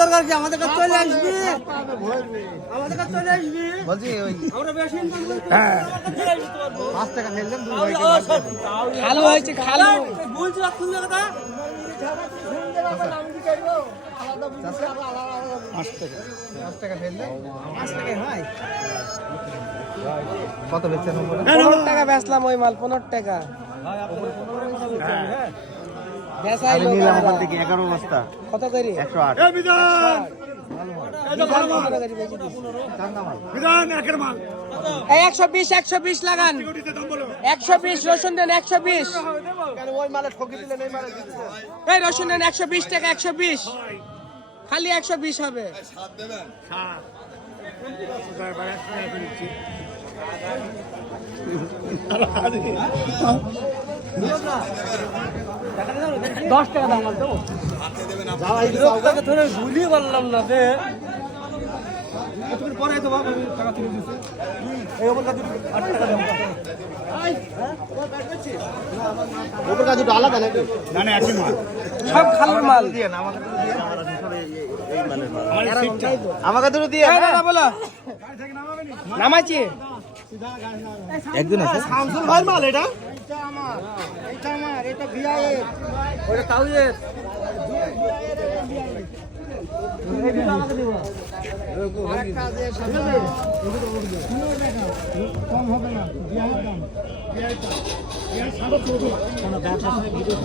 দরকার কি আমাদের কাছে চলে আসবি, আমাদের কাছে চলে আসবি বলছি আমরা বেশি ইনকাম করি। 5 টাকা ফেললাম, খালো হয়েছে, খালো বলছি রাখুন কথা। 5 টাকা ফেললে 5 টাকা হয়। কত বেচছেন? 15 টাকা বেচলাম ওই মাল, 15 টাকা। কত করি? 108। 120 লাগান, 120 রসুন দেন, 120 এই রসুন দেন, 120 টাকা, 120 খালি 120 হবে। দশ টাকা দাম দেবো, ধরে ভুলিয়ে বললাম না যে পরে তো টাকা তুলে দিচ্ছে। আলাদা নাকি? সব খালুর মাল দিয়ে আমাকে দুটো দিয়ে বলো নামাইছি। একদিন আছে শামসুল ভাই মাল, এটা আমার, এটা আমার, এটা বিআইয়ের, ওটা তাউয়ের। আমাকে দিব আরেকটা আছে সাথে কম হবে না, বিআইয়ের দাম, বিআইটা বিআই 14.5 কোন ব্যবসা ভিডিও